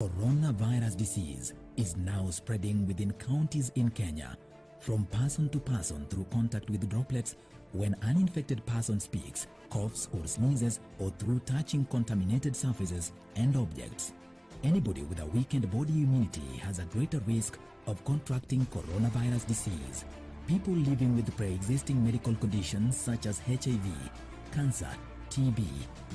Coronavirus disease is now spreading within counties in Kenya, from person to person through contact with droplets when an infected person speaks, coughs or sneezes, or through touching contaminated surfaces and objects. Anybody with a weakened body immunity has a greater risk of contracting coronavirus disease. People living with pre-existing medical conditions such as HIV, cancer, TB,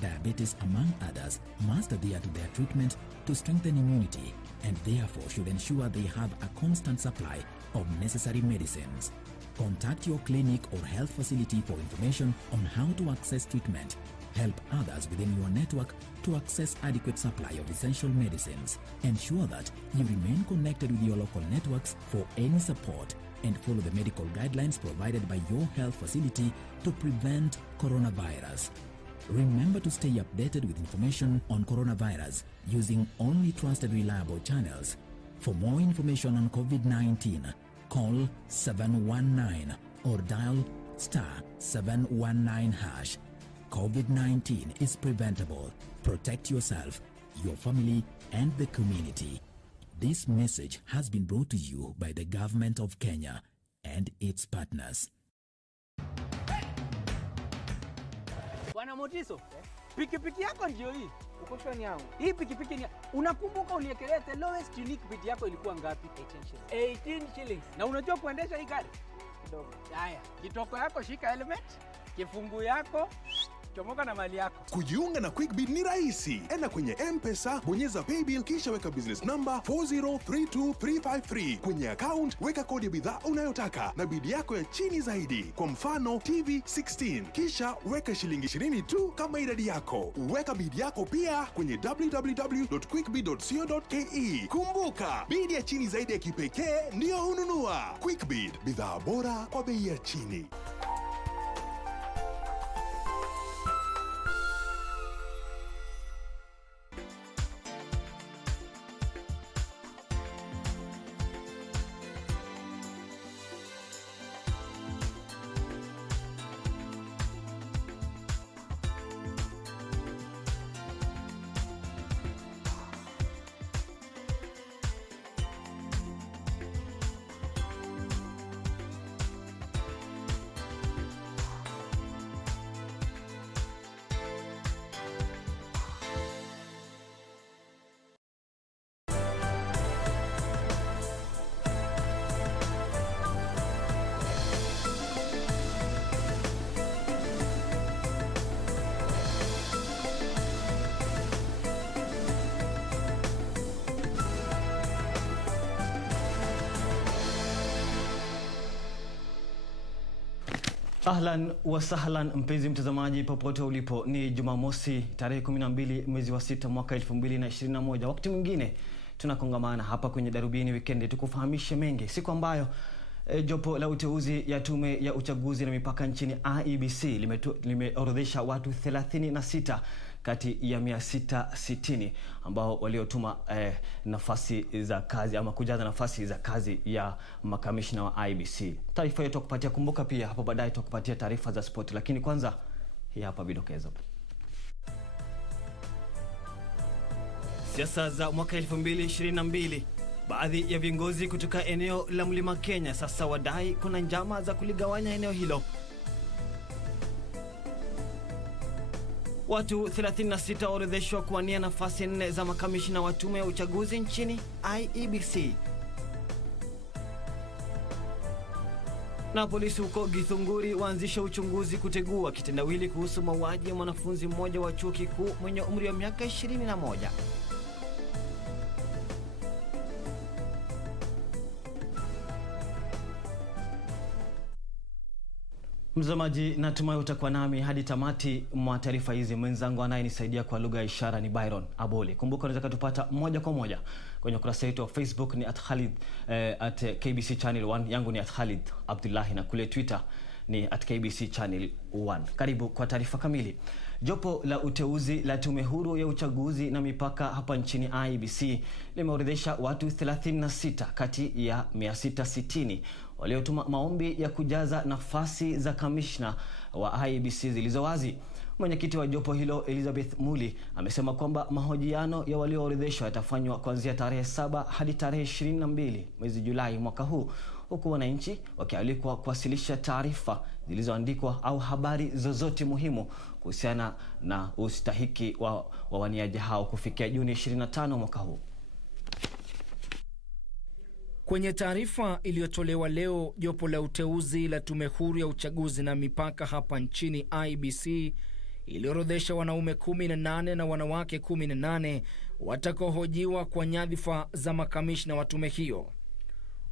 diabetes among others must adhere to their treatment to strengthen immunity and therefore should ensure they have a constant supply of necessary medicines. Contact your clinic or health facility for information on how to access treatment. Help others within your network to access adequate supply of essential medicines. Ensure that you remain connected with your local networks for any support and follow the medical guidelines provided by your health facility to prevent coronavirus. Remember to stay updated with information on coronavirus using only trusted reliable channels. For more information on COVID-19, call 719 or dial *719#. COVID-19 is preventable. Protect yourself, your family, and the community. This message has been brought to you by the Government of Kenya and its partners. Bwana Motiso, pikipiki yako ndio hii. Uko shwani yangu. Hii pikipiki ni unakumbuka uniekelea the lowest unique bid yako ilikuwa ngapi? 18 shillings. Na unajua kuendesha hii gari? Kidogo. Haya, kitoko yako shika helmet, kifungu yako chomoka na mali yako. Kujiunga na QuickBid ni rahisi. Enda kwenye M-Pesa, bonyeza paybill kisha weka business number 4032353. Kwenye account weka kodi ya bidhaa unayotaka na bid yako ya chini zaidi. Kwa mfano TV 16. Kisha weka shilingi 20 tu kama idadi yako. Weka bid yako pia kwenye www.quickbid.co.ke. Kumbuka, bid ya chini zaidi ya kipekee ndio ununua. QuickBid, bidhaa bora kwa bei ya chini. Ahlan wa sahlan mpenzi mtazamaji popote ulipo, ni Jumamosi tarehe 12 mwezi wa 6 mwaka 2021. Wakati mwingine tunakongamana hapa kwenye Darubini Weekend tukufahamishe mengi. Siku ambayo jopo la uteuzi ya tume ya uchaguzi na mipaka nchini IEBC limeorodhesha watu 36 kati ya 660 ambao waliotuma nafasi za kazi ama kujaza nafasi za kazi ya makamishna wa IEBC. Taarifa yetu tukupatia, kumbuka pia hapo baadaye tukupatia taarifa za sport, lakini kwanza hii hapa vidokezo. Siasa za mwaka 2022. Baadhi ya viongozi kutoka eneo la Mlima Kenya sasa wadai kuna njama za kuligawanya eneo hilo. Watu 36 waorodheshwa kuwania nafasi 4 za makamishna wa tume ya uchaguzi nchini IEBC. Na polisi huko Githunguri waanzisha uchunguzi kutegua kitendawili kuhusu mauaji ya mwanafunzi mmoja wa chuo kikuu mwenye umri wa miaka 21. Mtazamaji, natumai utakuwa nami hadi tamati mwa taarifa hizi. Mwenzangu anayenisaidia kwa lugha ya ishara ni Byron Aboli. Kumbuka unaweza kutupata moja kwa moja kwenye ukurasa wetu wa Facebook ni @Khalid @KBC Channel 1, yangu ni @Khalid Abdilahi, na kule Twitter ni @KBC Channel 1. Karibu kwa taarifa kamili. Jopo la uteuzi la tume huru ya uchaguzi na mipaka hapa nchini IEBC limeorodhesha watu 36 kati ya 660 waliotuma maombi ya kujaza nafasi za kamishna wa IEBC zilizo wazi. Mwenyekiti wa jopo hilo Elizabeth Muli amesema kwamba mahojiano ya walioorodheshwa yatafanywa kuanzia tarehe 7 hadi tarehe 22 mwezi Julai mwaka huu, huku wananchi wakialikwa kuwasilisha taarifa zilizoandikwa au habari zozote muhimu kuhusiana na ustahiki wa wawaniaji hao kufikia Juni 25 mwaka huu. Kwenye taarifa iliyotolewa leo, jopo la uteuzi la Tume Huru ya Uchaguzi na Mipaka hapa nchini IEBC iliorodhesha wanaume 18 na wanawake 18 watakaohojiwa kwa nyadhifa za makamishna wa tume hiyo.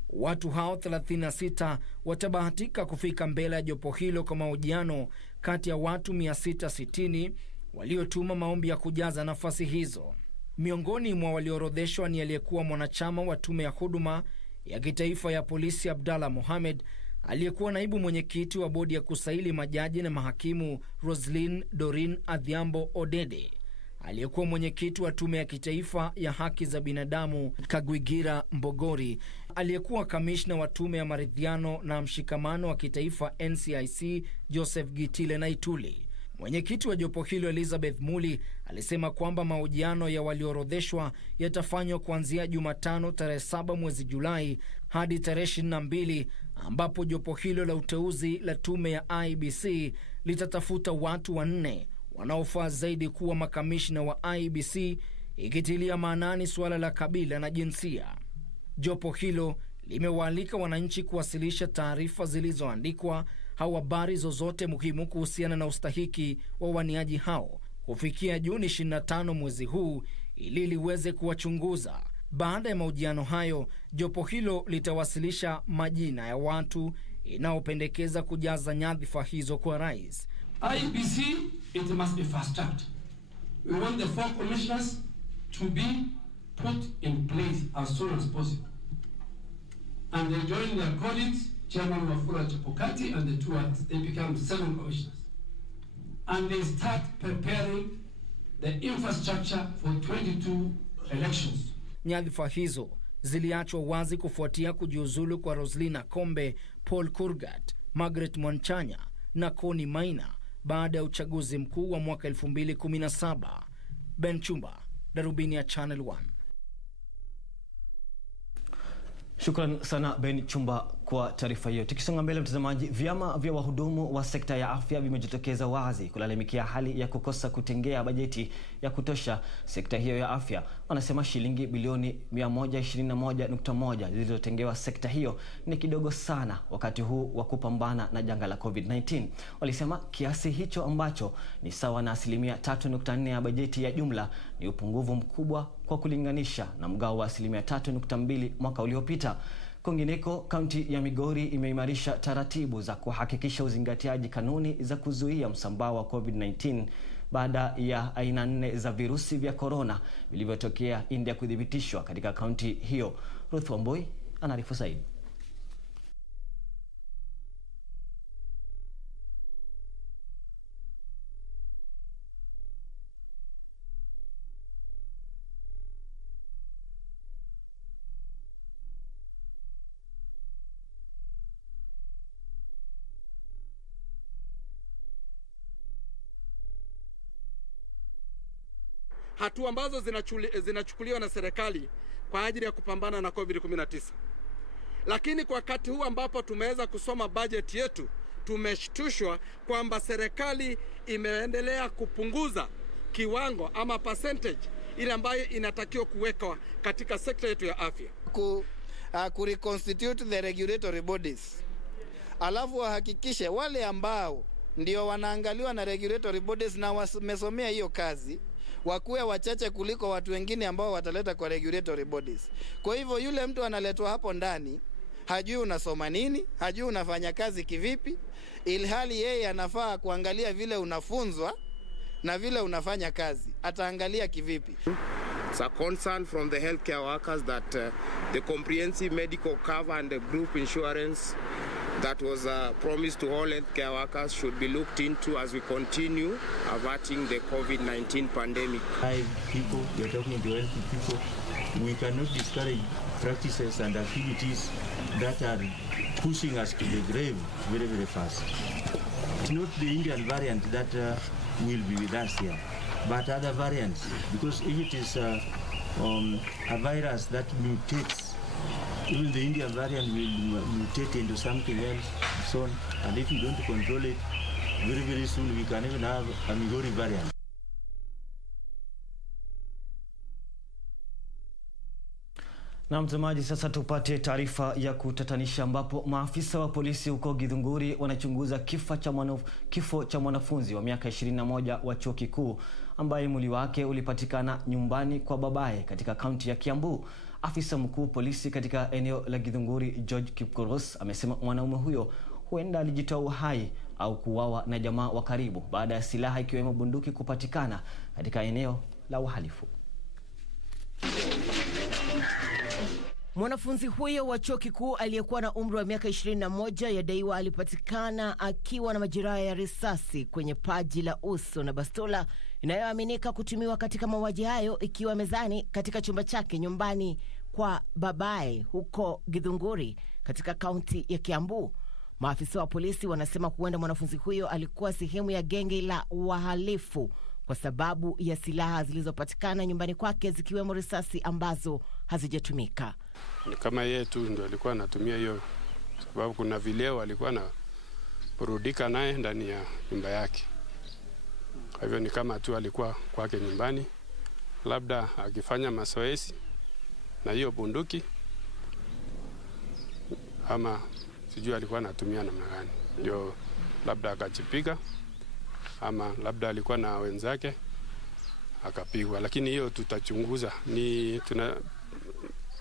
Watu hao 36 watabahatika kufika mbele ya jopo hilo kwa mahojiano kati ya watu 660 waliotuma maombi ya kujaza nafasi hizo. Miongoni mwa walioorodheshwa ni aliyekuwa mwanachama wa Tume ya Huduma ya Kitaifa ya Polisi Abdilahi Mohamed, aliyekuwa naibu mwenyekiti wa bodi ya kusaili majaji na mahakimu Roslyn Dorin Adhiambo Odede, aliyekuwa mwenyekiti wa Tume ya Kitaifa ya Haki za Binadamu Kagwigira Mbogori, aliyekuwa kamishna wa Tume ya Maridhiano na Mshikamano wa Kitaifa NCIC Joseph Gitile Naituli. Mwenyekiti wa jopo hilo Elizabeth Muli alisema kwamba mahojiano ya walioorodheshwa yatafanywa kuanzia Jumatano tarehe 7 mwezi Julai hadi tarehe 22, ambapo jopo hilo la uteuzi la tume ya IEBC litatafuta watu 4 wanaofaa zaidi kuwa makamishna wa IEBC, ikitilia maanani suala la kabila na jinsia. Jopo hilo limewaalika wananchi kuwasilisha taarifa zilizoandikwa au habari zozote muhimu kuhusiana na ustahiki wa waniaji hao kufikia Juni 25 mwezi huu ili liweze kuwachunguza. Baada ya mahojiano hayo, jopo hilo litawasilisha majina ya watu inaopendekeza kujaza nyadhifa hizo kwa rais. IEBC, it must be fast-tracked. We want the 4 commissioners to be put in place as soon as possible. And they join their colleagues, Chairman Wafula Chepokati and the 2 others. They become 7 commissioners. And they start preparing the infrastructure for 22 elections. Nyadhifa hizo ziliachwa wazi kufuatia kujiuzulu kwa Roslina Kombe, Paul Kurgat, Margaret Mwanchanya na Koni Maina baada ya uchaguzi mkuu wa mwaka 2017. Ben Chumba, Darubini ya Channel 1. Shukran sana Ben Chumba kwa taarifa hiyo. Tukisonga mbele mtazamaji, vyama vya wahudumu wa sekta ya afya vimejitokeza wazi kulalamikia hali ya kukosa kutengea bajeti ya kutosha sekta hiyo ya afya. Wanasema shilingi bilioni 121.1 zilizotengewa sekta hiyo ni kidogo sana wakati huu wa kupambana na janga la COVID-19. Walisema kiasi hicho ambacho ni sawa na 3.4% ya bajeti ya jumla ni upungufu mkubwa kwa kulinganisha na mgao wa 3.2% mwaka uliopita. Kwingineko, kaunti ya Migori imeimarisha taratibu za kuhakikisha uzingatiaji kanuni za kuzuia msambao wa COVID-19 baada ya aina 4 za virusi vya corona vilivyotokea India kuthibitishwa katika kaunti hiyo. Ruth Wamboi anaarifu zaidi. Hatua ambazo zinachukuliwa na serikali kwa ajili ya kupambana na COVID-19. Lakini kwa wakati huu ambapo tumeweza kusoma bajeti yetu, tumeshtushwa kwamba serikali imeendelea kupunguza kiwango ama percentage ile ambayo inatakiwa kuwekwa katika sekta yetu ya afya. Reconstitute the regulatory bodies. Alafu wahakikishe wale ambao ndio wanaangaliwa na regulatory bodies na wamesomea hiyo kazi wakuwe wachache kuliko watu wengine ambao wataleta kwa regulatory bodies. Kwa hivyo yule mtu analetwa hapo ndani, hajui unasoma nini, hajui unafanya kazi kivipi, ilhali yeye anafaa kuangalia vile unafunzwa na vile unafanya kazi. Ataangalia kivipi? It's a concern from the healthcare workers that the comprehensive medical cover and the group insurance that was promised to all healthcare workers should be looked into as we continue averting the COVID-19 pandemic. People, we are talking to healthy people. We cannot discourage practices and activities that are pushing us to the grave very, very fast. It's not the Indian variant that will be with us here. But other variants, because if it is a virus that mutates, even the Indian variant will mutate into something else, so on. And if you don't control it, very, very soon we can even have a Migori variant. Na mtazamaji, sasa tupate taarifa ya kutatanisha ambapo maafisa wa polisi huko Githunguri wanachunguza kifo cha mwanafunzi wa miaka 21 wa chuo kikuu ambaye mwili wake ulipatikana nyumbani kwa babaye katika kaunti ya Kiambu. Afisa mkuu polisi katika eneo la Githunguri, George Kipkoros, amesema mwanaume huyo huenda alijitoa uhai au kuuawa na jamaa wa karibu baada ya silaha ikiwemo bunduki kupatikana katika eneo la uhalifu. Mwanafunzi huyo wa chuo kikuu aliyekuwa na umri wa miaka 21 yadaiwa alipatikana akiwa na majeraha ya risasi kwenye paji la uso na bastola inayoaminika kutumiwa katika mauaji hayo ikiwa mezani katika chumba chake nyumbani kwa babaye huko Githunguri katika kaunti ya Kiambu. Maafisa wa polisi wanasema huenda mwanafunzi huyo alikuwa sehemu ya genge la wahalifu kwa sababu ya silaha zilizopatikana nyumbani kwake zikiwemo risasi ambazo hazijatumika. Ni kama yeye tu ndio alikuwa anatumia hiyo, sababu kuna vileo alikuwa na burudika naye ndani ya nyumba yake. Kwa hivyo ni kama tu alikuwa kwake nyumbani, labda akifanya mazoezi na hiyo bunduki, ama sijui alikuwa anatumia namna gani, ndio labda akajipiga, ama labda alikuwa na wenzake akapigwa. Lakini hiyo tutachunguza,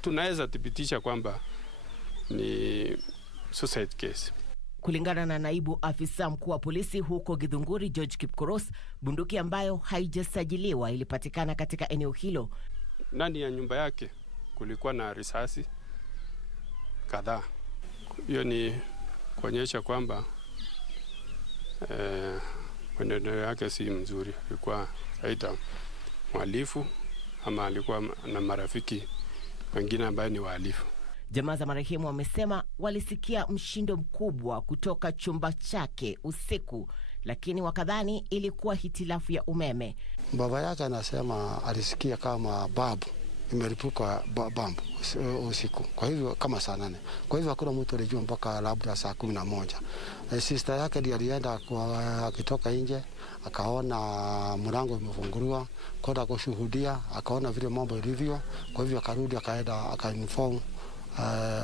tunaweza thibitisha kwamba ni suicide case. Kulingana na naibu afisa mkuu wa polisi huko Githunguri, George Kipkoros, bunduki ambayo haijasajiliwa ilipatikana katika eneo hilo. Ndani ya nyumba yake kulikuwa na risasi kadhaa. Hiyo ni kuonyesha kwamba mwenendo yake si mzuri. Alikuwa aidha mhalifu ama alikuwa na marafiki wengine ambaye ni wahalifu. Jamaa za marehemu wamesema walisikia mshindo mkubwa kutoka chumba chake usiku, lakini wakadhani ilikuwa hitilafu ya umeme. Baba yake anasema alisikia kama babu imelipuka bambu usiku, kwa hivyo kama saa 8. Kwa hivyo hakuna mtu alijua mpaka labda saa 11. Sister yake ndiye alienda akitoka nje akaona mlango umefunguliwa, kwenda kushuhudia, akaona vile mambo ilivyo. Kwa hivyo akarudi akaenda akainform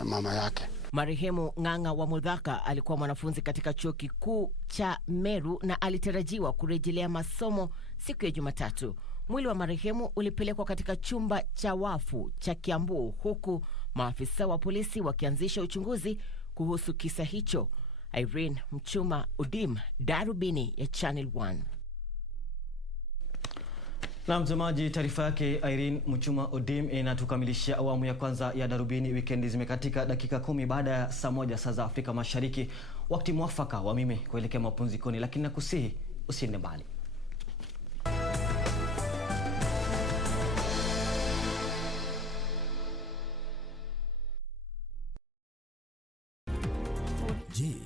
mama yake. Marehemu Ng'ang'a wa Mudhaka alikuwa mwanafunzi katika chuo kikuu cha Meru na alitarajiwa kurejelea masomo siku ya Jumatatu. Mwili wa marehemu ulipelekwa katika chumba cha wafu cha Kiambu, huku maafisa wa polisi wakianzisha uchunguzi kuhusu kisa hicho. Irene Mchuma Udim, Darubini ya Channel 1. Na mtazamaji, taarifa yake Irene Mchuma Udim inatukamilishia awamu ya kwanza ya Darubini. Weekend zimekatika dakika 10 baada ya saa 1 saa za Afrika Mashariki. Wakati mwafaka wa mimi kuelekea mapumzikoni, lakini nakusihi usiende mbali. Je,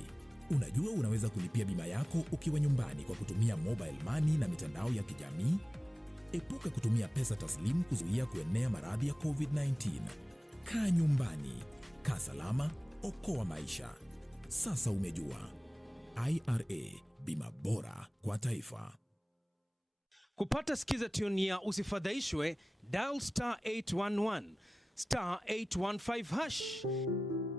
unajua unaweza kulipia bima yako ukiwa nyumbani kwa kutumia mobile money na mitandao ya kijamii? Epuka kutumia pesa taslimu kuzuia kuenea maradhi ya COVID-19. Kaa nyumbani, kaa salama, okoa maisha. Sasa umejua. IRA, bima bora kwa taifa. Kupata skiza tune ya Usifadhaishwe, dial *811 *815 #.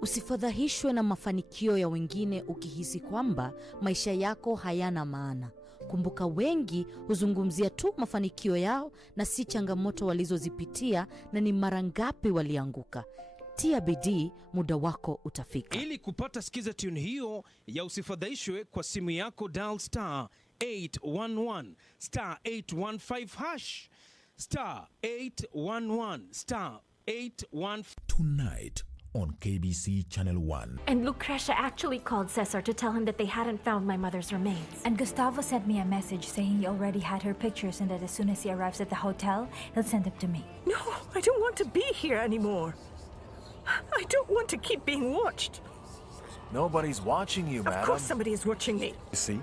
Usifadhaishwe na mafanikio ya wengine ukihisi kwamba maisha yako hayana maana. Kumbuka, wengi huzungumzia tu mafanikio yao na si changamoto walizozipitia na ni mara ngapi walianguka. Tia bidii, muda wako utafika. Ili kupata skiza tune hiyo ya Usifadhaishwe kwa simu yako, dial *811 *815 *811 *815. Tonight on KBC Channel 1. And Lucretia actually called Cesar to tell him that they hadn't found my mother's remains. And Gustavo sent me a message saying he already had her pictures and that as soon as he arrives at the hotel, he'll send them to me. No, I don't want to be here anymore. I don't want to keep being watched. Nobody's watching you, madam. Of course somebody is watching me. You see?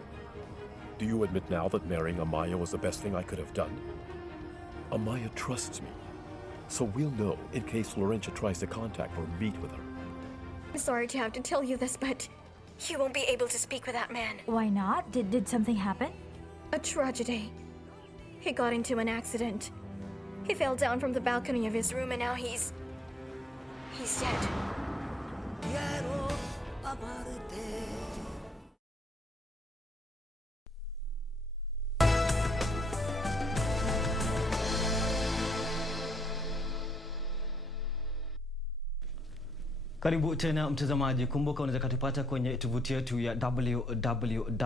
Do you admit now that marrying Amaya was the best thing I could have done? Amaya trusts me. So we'll know in case Laurentia tries to contact or meet with her. I'm sorry to have to tell you this, but you won't be able to speak with that man. Why not? Did something happen? A tragedy. He got into an accident. He fell down from the balcony of his room and now he's dead. Karibu tena mtazamaji, kumbuka unaweza kutupata kwenye tovuti yetu ya www.kbc.co.ke.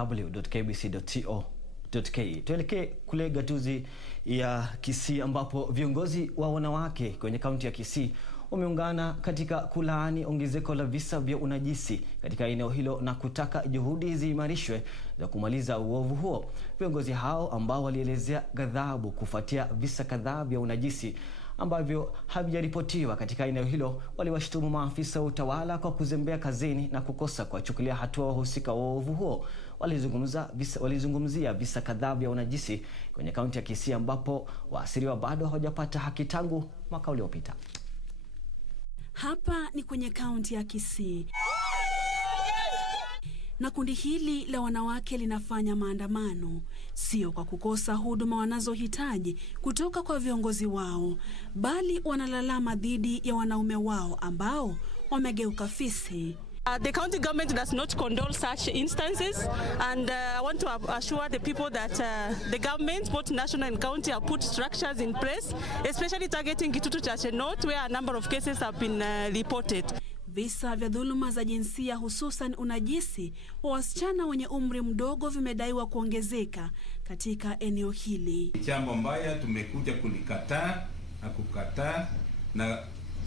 Tuelekee kule gatuzi ya Kisii ambapo viongozi wa wanawake kwenye kaunti ya Kisii wameungana katika kulaani ongezeko la visa vya unajisi katika eneo hilo na kutaka juhudi ziimarishwe za kumaliza uovu huo. Viongozi hao ambao walielezea ghadhabu kufuatia visa kadhaa vya unajisi ambavyo havijaripotiwa katika eneo hilo, waliwashtumu maafisa wa utawala kwa kuzembea kazini na kukosa kuwachukulia hatua wahusika wa uovu huo. Walizungumzia visa kadhaa vya unajisi kwenye kaunti ya Kisii ambapo waasiriwa bado hawajapata haki tangu mwaka uliopita. Hapa ni kwenye kaunti ya Kisii. Na kundi hili la wanawake linafanya maandamano, sio kwa kukosa huduma wanazohitaji kutoka kwa viongozi wao, bali wanalalama dhidi ya wanaume wao ambao wamegeuka fisi. The county government does not condone such instances, and I want to assure the people that the government, both national and county, have put structures in place, especially targeting Kitutu Chache North, where a number of cases have been reported. Visa vya dhuluma za jinsia hususan unajisi wa wasichana wenye umri mdogo vimedaiwa kuongezeka katika eneo hili. Jambo mbaya tumekuja kulikataa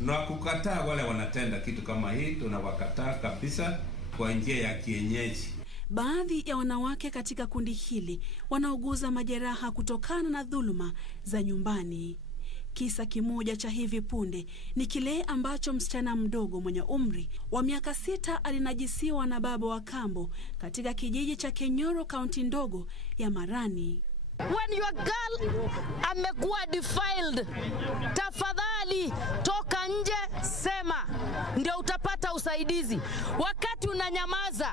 na kukataa wale wanatenda kitu kama hii, tunawakataa kabisa kwa njia ya kienyeji. Baadhi ya wanawake katika kundi hili wanauguza majeraha kutokana na dhuluma za nyumbani. Kisa kimoja cha hivi punde ni kile ambacho msichana mdogo mwenye umri wa miaka 6 alinajisiwa na baba wa kambo katika kijiji cha Kenyoro, kaunti ndogo ya Marani. When your girl amekuwa defiled, tafadhali toka nje, sema, ndio utapata usaidizi. Wakati unanyamaza,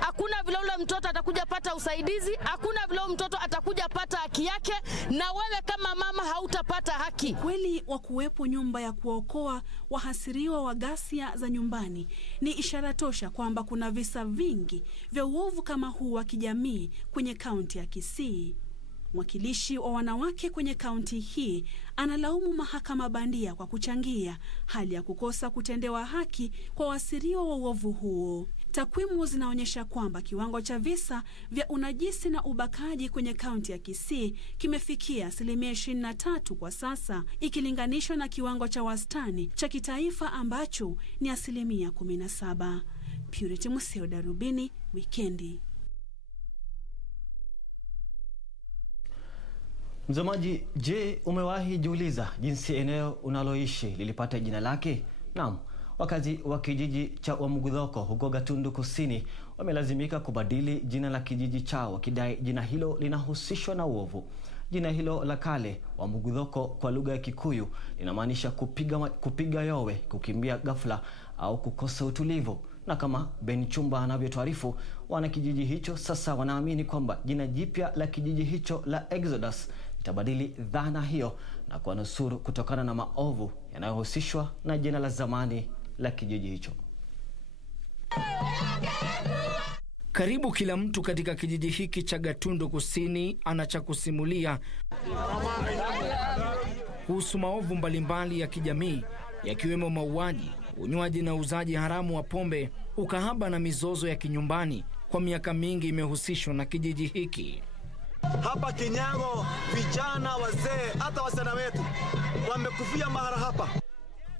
hakuna vile ule mtoto atakuja pata usaidizi, hakuna vile mtoto atakuja pata haki yake, na wewe kama mama hautapata haki. Kweli wa kuwepo nyumba ya kuokoa wahasiriwa wa ghasia za nyumbani ni ishara tosha kwamba kuna visa vingi vya uovu kama huu wa kijamii kwenye kaunti ya Kisii. Mwakilishi wa wanawake kwenye kaunti hii analaumu mahakama bandia kwa kuchangia hali ya kukosa kutendewa haki kwa wasiriwa wa uovu huo. Takwimu zinaonyesha kwamba kiwango cha visa vya unajisi na ubakaji kwenye kaunti ya Kisii kimefikia 23% kwa sasa, ikilinganishwa na kiwango cha wastani cha kitaifa ambacho ni 17%. Purity Museo, Darubini Wikendi. Mtazamaji, je, umewahi jiuliza jinsi eneo unaloishi lilipata jina lake? Naam, wakazi wa kijiji cha Wamugudhoko huko Gatundu Kusini wamelazimika kubadili jina la kijiji chao wakidai jina hilo linahusishwa na uovu. Jina hilo la kale Wamugudhoko kwa lugha ya Kikuyu linamaanisha kupiga yowe, kukimbia ghafla au kukosa utulivu. Na kama Ben Chumba anavyotuarifu, wana kijiji hicho sasa wanaamini kwamba jina jipya la kijiji hicho la Exodus itabadili dhana hiyo na kuwanusuru kutokana na maovu yanayohusishwa na jina la zamani la kijiji hicho. Karibu kila mtu katika kijiji hiki cha Gatundu Kusini ana cha kusimulia kuhusu maovu mbalimbali ya kijamii, yakiwemo mauaji, unywaji na uzaji haramu wa pombe, ukahaba na mizozo ya kinyumbani. Kwa miaka mingi imehusishwa na kijiji hiki. Hapa Kinyago, vijana, wazee, hata wasichana wetu wamekufia mahali hapa.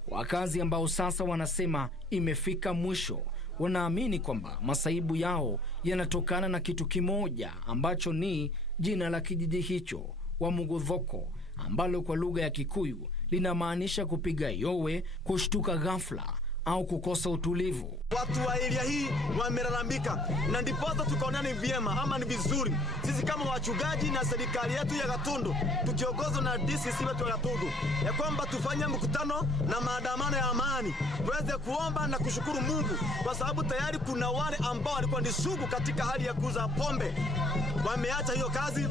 Wakazi ambao sasa wanasema imefika mwisho, wanaamini kwamba masaibu yao yanatokana na kitu kimoja ambacho ni jina la kijiji hicho, Wamugudhoko, ambalo kwa lugha ya Kikuyu linamaanisha kupiga yowe, kushtuka ghafla au kukosa utulivu. Watu wa area hii wamelalamika, na ndiposa tukaona ni vyema ama ni vizuri sisi kama wachungaji na serikali yetu ya Gatundu tukiongozwa na DCC wetu wa Gatundu ya kwamba tufanye mkutano na maandamano ya amani, tuweze kuomba na kushukuru Mungu kwa sababu tayari kuna wale ambao walikuwa ni sugu katika hali ya kuuza pombe wameacha hiyo kazi.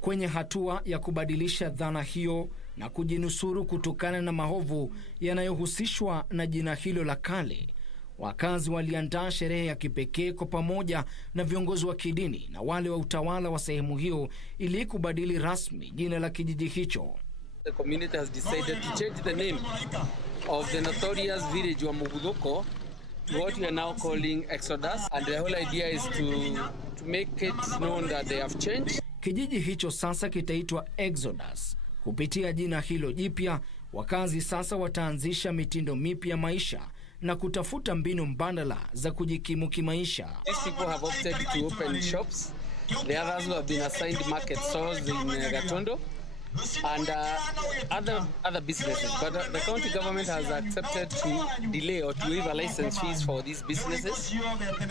Kwenye hatua ya kubadilisha dhana hiyo na kujinusuru kutokana na maovu yanayohusishwa na jina hilo la kale, wakazi waliandaa sherehe ya kipekee kwa pamoja na viongozi wa kidini na wale wa utawala wa sehemu hiyo ili kubadili rasmi jina la kijiji hicho. The community has decided to change the name of the notorious village of Mugudoko to what we are now calling Exodus, and the whole idea is to make it known that they have changed. Kijiji hicho sasa kitaitwa Exodus. Kupitia jina hilo jipya, wakazi sasa wataanzisha mitindo mipya ya maisha na kutafuta mbinu mbadala za kujikimu kimaisha. These people have opted to open shops. The others have been assigned market stores in Gatundu and other businesses. But the county government has accepted to delay or to waive license fees for these businesses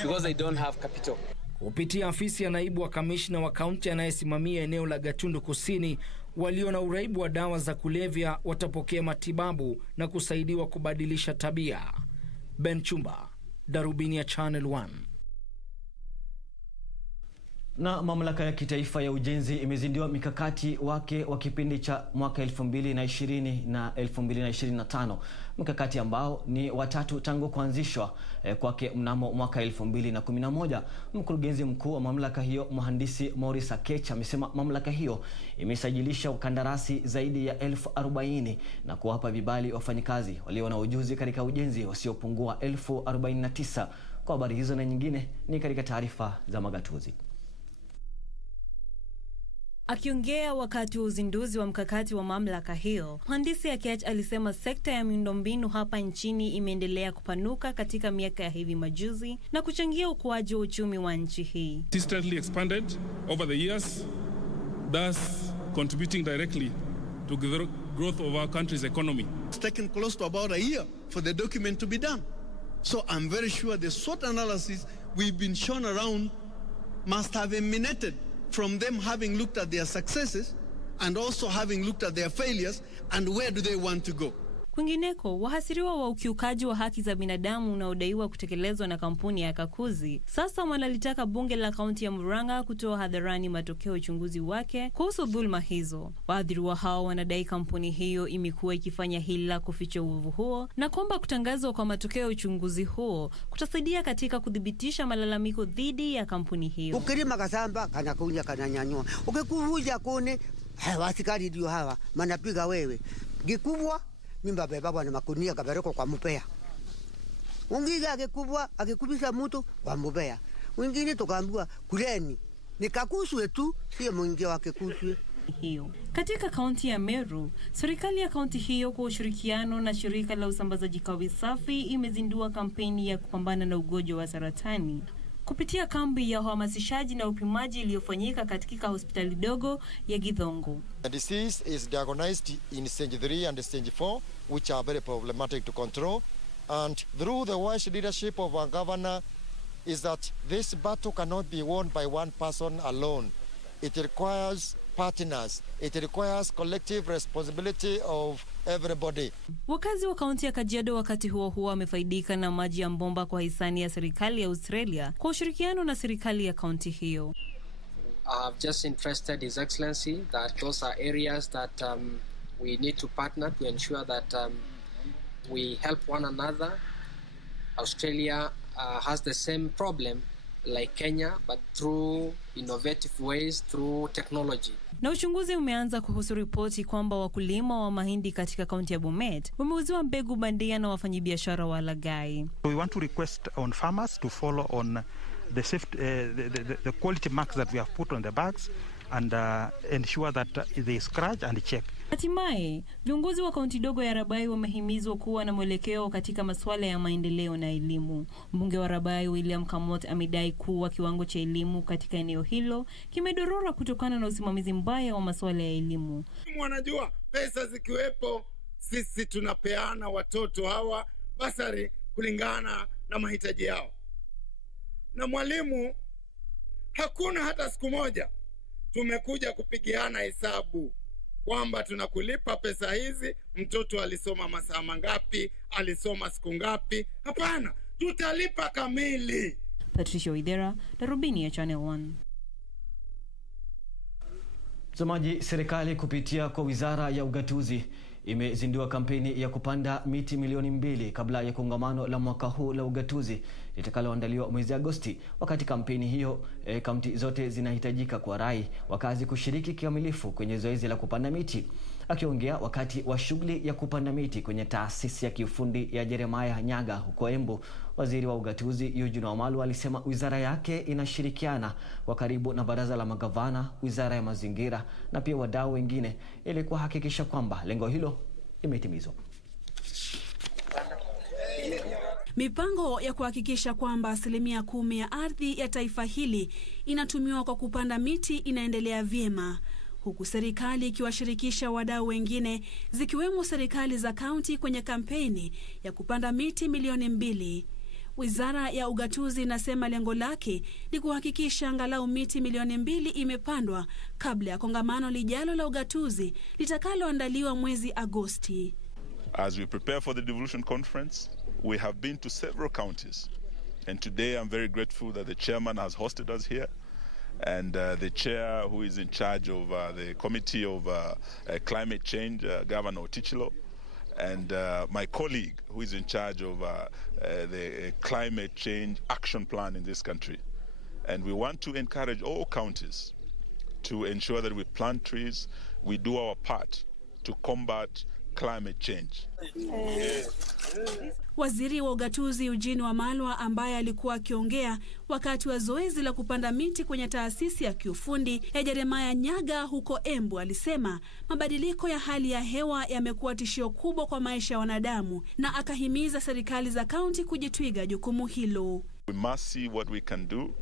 because they don't have capital. Kupitia afisi ya naibu wa kamishna wa kaunti anayesimamia eneo la Gatundu Kusini, walio na uraibu wa dawa za kulevya watapokea matibabu na kusaidiwa kubadilisha tabia. Ben Chumba, Darubini ya Channel 1. Na mamlaka ya kitaifa ya ujenzi imezindua mikakati wake wa kipindi cha mwaka 2020 na 2025. Mkakati ambao ni watatu tangu kuanzishwa kwake mnamo mwaka 2011. Mkurugenzi mkuu wa mamlaka hiyo, Mhandisi Maurice Akecha, amesema mamlaka hiyo imesajilisha kandarasi zaidi ya 40,000 na kuwapa vibali wafanyikazi walio na ujuzi katika ujenzi wasiopungua 49,000. Kwa habari hizo na nyingine ni katika taarifa za Magatuzi. Akiongea wakati wa uzinduzi wa mkakati wa mamlaka hiyo, Mhandisi Akecha alisema sekta ya miundombinu hapa nchini imeendelea kupanuka katika miaka ya hivi majuzi na kuchangia ukuaji wa uchumi wa nchi hii. Consistently expanded over the years, thus contributing directly to the growth of our country's economy. It's taken close to about a year for the document to be done. So I'm very sure the SWOT analysis we've been shown around must have emanated from them having looked at their successes and also having looked at their failures and where do they want to go. Kwingineko, wahasiriwa wa ukiukaji wa haki za binadamu unaodaiwa kutekelezwa na kampuni ya Kakuzi sasa wanalitaka bunge la kaunti ya Murang'a kutoa hadharani matokeo ya uchunguzi wake kuhusu dhulma hizo. Waathiriwa hao wanadai kampuni hiyo imekuwa ikifanya hila kuficha uovu huo na kwamba kutangazwa kwa matokeo ya uchunguzi huo kutasaidia katika kudhibitisha malalamiko dhidi ya kampuni hiyo. Ukirima kasamba kanakuja kananyanyua, ukikuvuja kone wasikari ndio hawa manapiga wewe gikubwa mimba beba na makunia kabereko kwa mpea. Ungiga akikubisha mtu kwa mpea. Wengine tukaambiwa kuleni. Nikakuswe tu sio mwingia wake kuswe. Hiyo. Katika kaunti ya Meru, serikali ya kaunti hiyo kwa ushirikiano na shirika la usambazaji kawi safi imezindua kampeni ya kupambana na ugonjwa wa saratani. Kupitia kambi ya uhamasishaji na upimaji iliyofanyika katika hospitali dogo ya Githongo. The disease is diagnosed in stage 3 and stage 4, which are very problematic to control. And through the wise leadership of our governor is that this battle cannot be won by one person alone. It requires partners. It requires collective responsibility of everybody. Wakazi wa kaunti ya Kajiado wakati huo wamefaidika na maji ya bomba kwa hisani ya serikali ya Australia kwa ushirikiano na serikali ya kaunti hiyo. I've just interested His Excellency that those are areas that we need to partner to ensure that we help one another. Australia has the same problem like Kenya, but through innovative ways, through technology. Na uchunguzi umeanza kuhusu ripoti kwamba wakulima wa mahindi katika kaunti ya Bomet wameuziwa mbegu bandia na wafanyabiashara wa lagai. We want to request on farmers to follow on the safety, the quality marks that we have put on the bags and ensure that they scratch and check. Hatimaye, viongozi wa kaunti dogo ya Rabai wamehimizwa kuwa na mwelekeo katika masuala ya maendeleo na elimu. Mbunge wa Rabai William Kamot amedai kuwa kiwango cha elimu katika eneo hilo kimedorora kutokana na usimamizi mbaya wa masuala ya elimu. Wanajua pesa zikiwepo sisi tunapeana watoto hawa basari kulingana na mahitaji yao. Na mwalimu, hakuna hata siku moja tumekuja kupigiana hesabu kwamba tunakulipa pesa hizi, mtoto alisoma masaa mangapi, alisoma siku ngapi. Hapana, tutalipa kamili. Patricia Waithera, Darubini ya Channel 1. Mtazamaji, serikali kupitia kwa Wizara ya Ugatuzi imezindua kampeni ya kupanda miti milioni 2 kabla ya kongamano la mwaka huu la ugatuzi litakaloandaliwa mwezi Agosti. Wakati kampeni hiyo, kaunti zote zinahitajika kwa rai wakazi kushiriki kikamilifu kwenye zoezi la kupanda miti. Akiongea wakati wa shughuli ya kupanda miti kwenye taasisi ya kiufundi ya Jeremiah Nyaga huko Embu, waziri wa ugatuzi Eugene Wamalwa alisema wizara yake inashirikiana kwa karibu na baraza la magavana, wizara ya mazingira na pia wadau wengine ili kuhakikisha kwamba lengo hilo limetimizwa. Mipango ya kuhakikisha kwamba 10% ya ardhi ya taifa hili inatumiwa kwa kupanda miti inaendelea vyema, huku serikali ikiwashirikisha wadau wengine zikiwemo serikali za kaunti kwenye kampeni ya kupanda miti milioni 2. Wizara ya Ugatuzi inasema lengo lake ni kuhakikisha angalau miti milioni 2 imepandwa kabla ya kongamano lijalo la ugatuzi litakaloandaliwa mwezi Agosti. As we prepare for the devolution conference, we have been to several counties, and today I'm very grateful that the chairman has hosted us here, and the chair who is in charge of the committee of climate change, Governor Otichilo, and my colleague who is in charge of the climate change action plan in this country. And we want to encourage all counties to ensure that we plant trees, we do our part to combat climate change. Waziri wa Ugatuzi Eugene Wamalwa, ambaye alikuwa akiongea wakati wa zoezi la kupanda miti kwenye taasisi ya kiufundi ya Jeremiah Nyaga huko Embu, alisema mabadiliko ya hali ya hewa yamekuwa tishio kubwa kwa maisha ya wanadamu, na akahimiza serikali za kaunti kujitwiga jukumu hilo. We must see what we can do,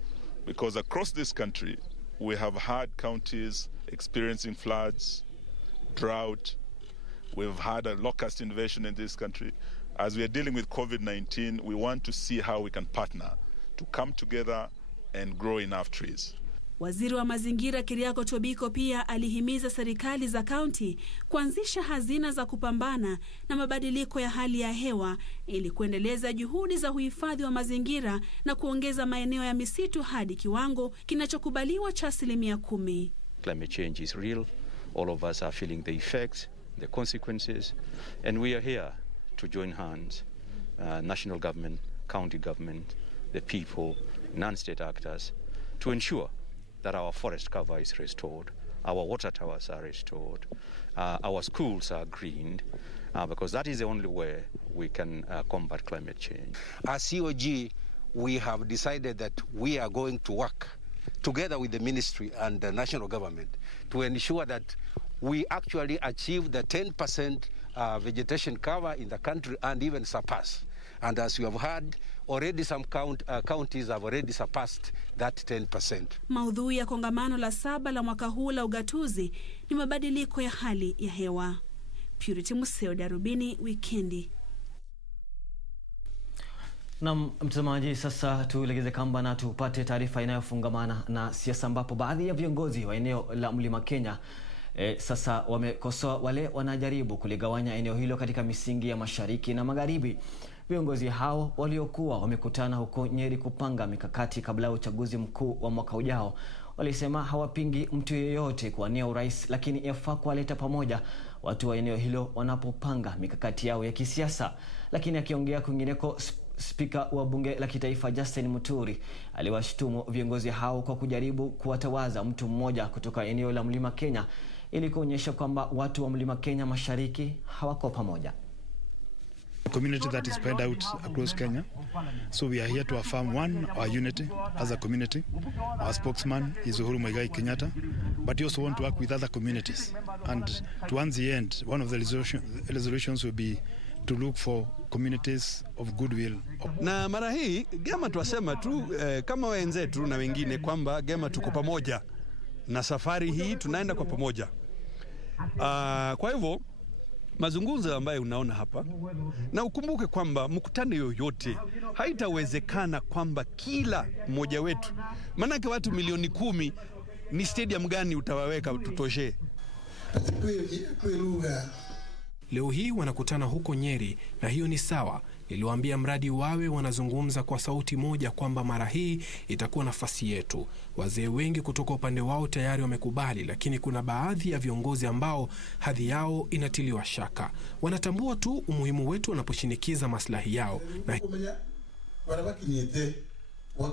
because across this country we have had counties experiencing floods, drought. We've had a locust invasion in this country. As we are dealing with COVID-19, we want to see how we can partner to come together and grow enough trees. Waziri wa mazingira Kiriako Tobiko pia alihimiza serikali za kaunti kuanzisha hazina za kupambana na mabadiliko ya hali ya hewa ili kuendeleza juhudi za uhifadhi wa mazingira na kuongeza maeneo ya misitu hadi kiwango kinachokubaliwa cha 10%. Climate change is real. All of us are feeling the effects, the consequences, and we are here to join hands, national government, county government, the people, non-state actors, to ensure that our forest cover is restored, our water towers are restored, our schools are greened, because that is the only way we can combat climate change. As COG, we have decided that we are going to work together with the ministry and the national government to ensure that we actually achieve the 10% vegetation cover in the country and even surpass. And as you have heard, already some counties have already surpassed that 10%. Maudhui ya kongamano la 7 la mwaka huu la ugatuzi ni mabadiliko ya hali ya hewa. Purity Museo, Darubini Wikendi. Na mtazamaji, sasa tulegeze kamba na tupate taarifa inayofungamana na siasa, ambapo baadhi ya viongozi wa eneo la Mlima Kenya sasa wamekosoa wale wanajaribu kuligawanya eneo hilo katika misingi ya mashariki na magharibi. Viongozi hao waliokuwa wamekutana huko Nyeri kupanga mikakati kabla ya uchaguzi mkuu wa mwaka ujao walisema hawapingi mtu yeyote kuwania urais, lakini yafaa kuwaleta pamoja watu wa eneo hilo wanapopanga mikakati yao ya kisiasa. Lakini akiongea kwingineko, Spika wa bunge la kitaifa Justin Muturi aliwashtumu viongozi hao kwa kujaribu kuwatawaza mtu mmoja kutoka eneo la Mlima Kenya ili kuonyesha kwamba watu wa Mlima Kenya Mashariki hawako pamoja. Community that is spread out across Kenya. So we are here to affirm our unity as a community. Our spokesman is Uhuru Muigai Kenyatta, but we also want to work with other communities. And towards the end, one of the resolutions will be to look for communities of goodwill. Na mara hii Gema tuwasema tu kama wenzetu na wengine kwamba Gema tuko pamoja na safari hii tunaenda kwa pamoja. Kwa hivyo mazungumzo ambayo unaona hapa, na ukumbuke kwamba mkutano yoyote haitawezekana kwamba kila mmoja wetu, manake watu milioni 10 ni stadium gani utawaweka tutoshe? Leo hii wanakutana huko Nyeri, na hiyo ni sawa. Niliwaambia mradi wawe wanazungumza kwa sauti moja kwamba mara hii itakuwa nafasi yetu. Wazee wengi kutoka upande wao tayari wamekubali, lakini kuna baadhi ya viongozi ambao hadhi yao inatiliwa shaka. Wanatambua tu umuhimu wetu wanaposhinikiza maslahi yao. Na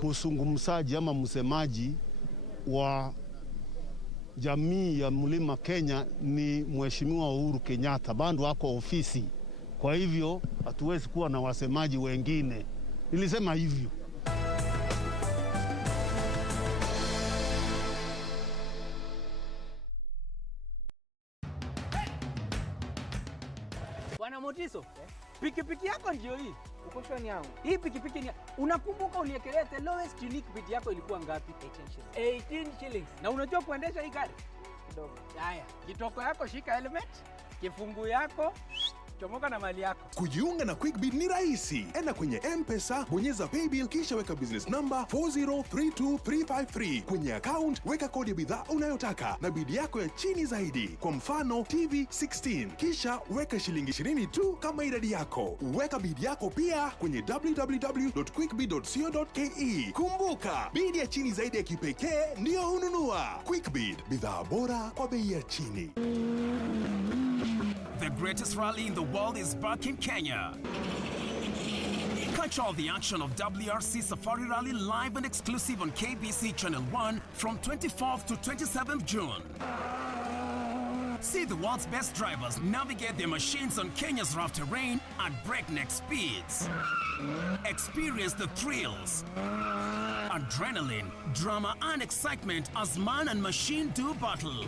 mzungumzaji ama msemaji wa jamii ya Mlima Kenya ni Mheshimiwa Uhuru Kenyatta, bado wako ofisi. Kwa hivyo hatuwezi kuwa na wasemaji wengine. Nilisema hivyo. Bwana Motiso, pikipiki yako ndio hii. Uko shwani yangu. Hii pikipiki ni unakumbuka uniekelea the lowest unique bid yako ilikuwa ngapi? 18 shillings. Na unajua kuendesha hii gari? Kidogo. Haya, kitoko yako shika helmet, kifungu yako chomoka na mali yako. Kujiunga na QuickBid ni rahisi. Enda kwenye M-Pesa, bonyeza paybill kisha weka business number 4032353. Kwenye account weka kodi ya bidhaa unayotaka na bid yako ya chini zaidi. Kwa mfano TV 16. Kisha weka shilingi 20 tu kama idadi yako. Weka bid yako pia kwenye www.quickbid.co.ke. Kumbuka, bid ya chini zaidi ya kipekee ndio ununua. QuickBid, bidhaa bora kwa bei ya chini. The greatest rally in the world is back in Kenya. Catch all the action of WRC Safari Rally live and exclusive on KBC Channel 1 from 24th to 27th June. See the world's best drivers navigate their machines on Kenya's rough terrain at breakneck speeds. Experience the thrills, adrenaline, drama and excitement as man and machine do battle.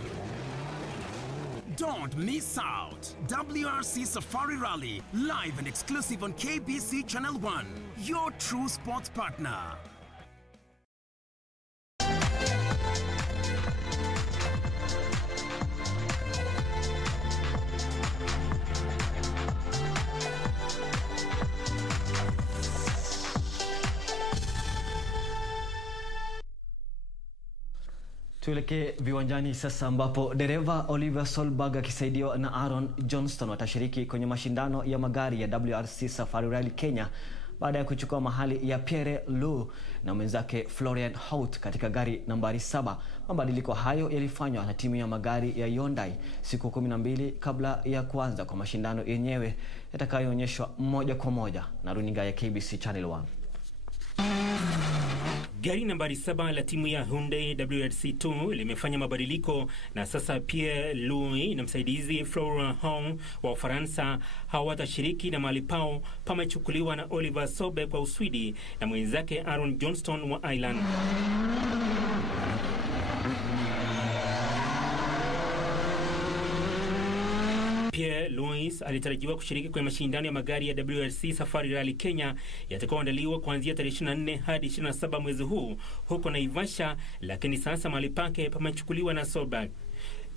Don't miss out. WRC Safari Rally, live and exclusive on KBC Channel 1, your true sports partner. Tuelekee viwanjani sasa ambapo dereva Oliver Solberg akisaidiwa na Aaron Johnston watashiriki kwenye mashindano ya magari ya WRC Safari Rally Kenya baada ya kuchukua mahali ya Pierre Lu na mwenzake Florian Hout katika gari nambari 7. Mabadiliko hayo yalifanywa na timu ya magari ya Hyundai siku 12 kabla ya kuanza kwa mashindano yenyewe yatakayoonyeshwa moja kwa moja na runinga ya KBC Channel 1. Gari nambari 7 la timu ya Hyundai WRC2 limefanya mabadiliko na sasa Pierre Louis na msaidizi Florian Hout wa Ufaransa hawatashiriki na mahali pao pamechukuliwa na Oliver Solberg wa Uswidi na mwenzake Aaron Johnston wa Ireland. Pierre Louis alitarajiwa kushiriki kwenye mashindano ya magari ya WRC Safari Rally Kenya yatakayoandaliwa kuanzia tarehe 24 hadi 27 mwezi huu huko Naivasha, lakini sasa mahali pake pamechukuliwa na Solberg.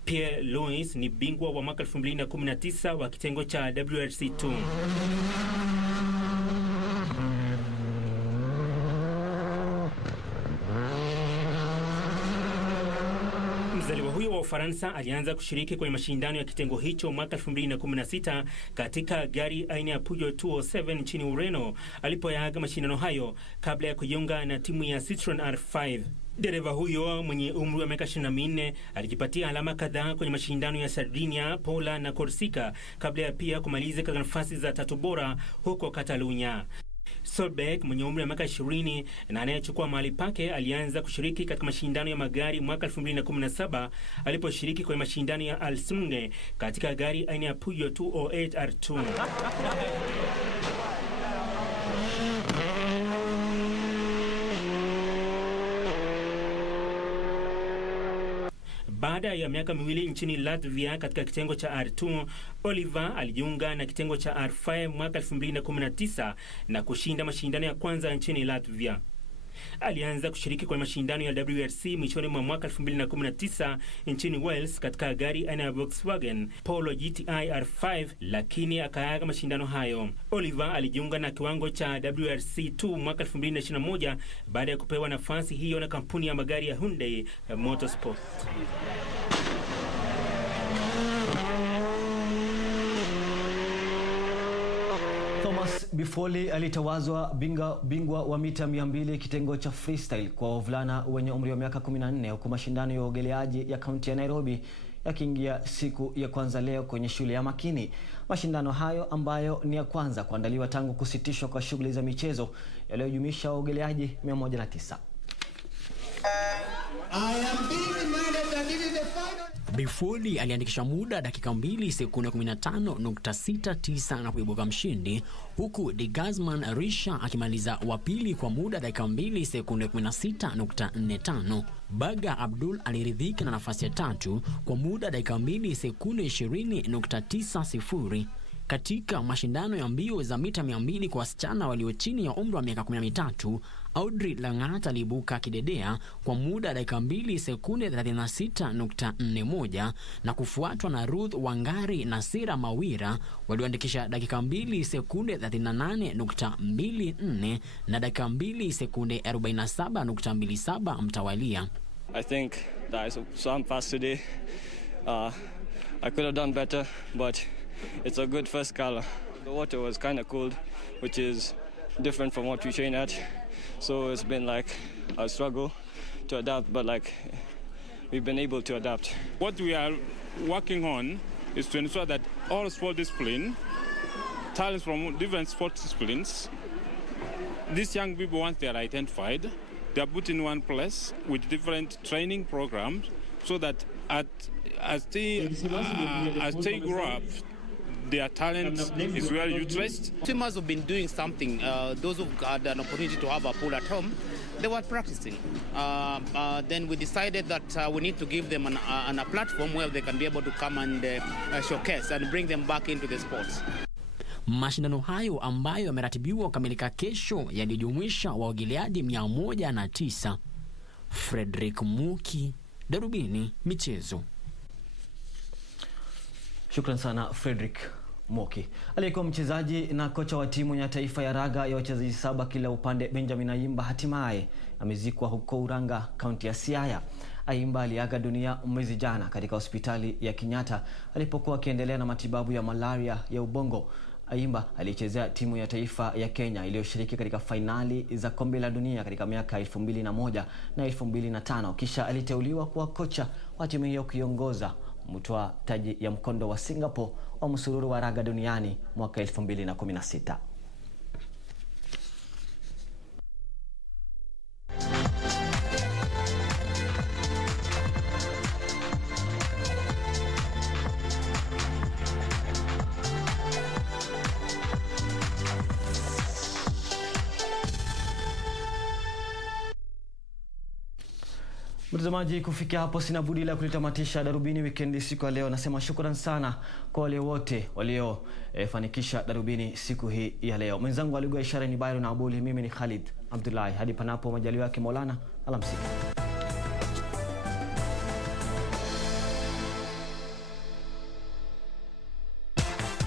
Pierre Louis ni bingwa wa mwaka 2019 wa kitengo cha WRC2. Mzaliwa huyo wa Ufaransa alianza kushiriki kwenye mashindano ya kitengo hicho mwaka 2016 katika gari aina ya Peugeot 207 nchini Ureno alipoyaaga mashindano hayo kabla ya kujiunga na timu ya Citroen R5. Dereva huyo mwenye umri wa miaka 24 alijipatia alama kadhaa kwenye mashindano ya Sardinia, Pola na Korsika kabla ya pia kumaliza katika nafasi za 3 bora huko Catalunya. Solberg mwenye umri wa miaka 20 na anayechukua mahali pake alianza kushiriki katika mashindano ya magari mwaka 2017 aliposhiriki kwenye mashindano ya Alsunge katika gari aina ya Peugeot 208 R2. Baada ya miaka miwili nchini Latvia katika kitengo cha R2, Oliver alijiunga na kitengo cha R5 mwaka 2019 na kushinda mashindano ya kwanza nchini Latvia. Alianza kushiriki kwenye mashindano ya WRC mwishoni mwa mwaka 2019 nchini Wales katika gari aina ya Volkswagen Polo GTI R5, lakini akaaga mashindano hayo. Oliver alijiunga na kiwango cha WRC2 mwaka 2021 baada ya kupewa nafasi hiyo na kampuni ya magari ya Hyundai Motorsport. Thomas Bifoli alitawazwa bingwa wa mita 200 kitengo cha freestyle kwa wavulana wenye umri wa miaka 14 huku mashindano ya uogeleaji ya kaunti ya Nairobi yakiingia siku ya kwanza leo kwenye shule ya Makini. Mashindano hayo ambayo ni ya kwanza kuandaliwa tangu kusitishwa kwa shughuli za michezo yaliyojumuisha waogeleaji 109. Bifoli aliandikisha muda dakika 2 sekunde 15.69 na kuibuka mshindi, huku De Guzman Risha akimaliza wa pili kwa muda dakika 2 sekunde 16.45. Baga Abdul aliridhika na nafasi ya tatu kwa muda dakika 2 sekunde 20.90. Katika mashindano ya mbio za mita 200 kwa wasichana walio chini ya umri wa miaka 13, Audrey Lang'at aliibuka kidedea kwa muda dakika 2 sekunde 36.41 na kufuatwa na Ruth Wangari na Sira Mawira walioandikisha dakika 2 sekunde 38.24 na dakika 2 sekunde 47.27 mtawalia. I think that is some fast today. I could have done better, but it's a good first color. The water was kind of cold, which is different from what we train at. So it's been like a struggle to adapt, but like we've been able to adapt. What we are working on is to ensure that all sport disciplines, talents from different sport disciplines, these young people, once they are identified, they are put in one place with different training programs, so that as they grow up, their talent is well utilized. Swimmers have been doing something. Those who had an opportunity to have a pool at home, they were practicing. Then we decided that we need to give them a platform where they can be able to come and showcase and bring them back into the sports. Mashindano hayo ambayo yameratibiwa kukamilika kesho yalijumuisha waogeleaji 109. Frederick Muki, Darubini Michezo. Shukran sana Frederick Moki. Aliyekuwa mchezaji na kocha wa timu ya taifa ya raga ya wachezaji 7 kila upande Benjamin Ayimba hatimaye amezikwa huko Uranga, kaunti ya Siaya. Ayimba aliaga dunia mwezi jana katika hospitali ya Kenyatta alipokuwa akiendelea na matibabu ya malaria ya ubongo. Ayimba alichezea timu ya taifa ya Kenya iliyoshiriki katika fainali za kombe la dunia katika miaka 2001 na 2005, kisha aliteuliwa kuwa kocha wa timu hiyo kuiongoza mtoa taji ya mkondo wa Singapore wa msururu wa raga duniani mwaka 2016. Mtazamaji, kufikia hapo sina budi la kulitamatisha Darubini Weekend siku ya leo. Nasema shukrani sana kwa wale wote waliofanikisha Darubini siku hii ya leo. Mwenzangu wa lugha ya ishara ni Byron Abuli, mimi ni Khalid Abdilahi. Hadi panapo majaliwa yake Maulana, alamsiki.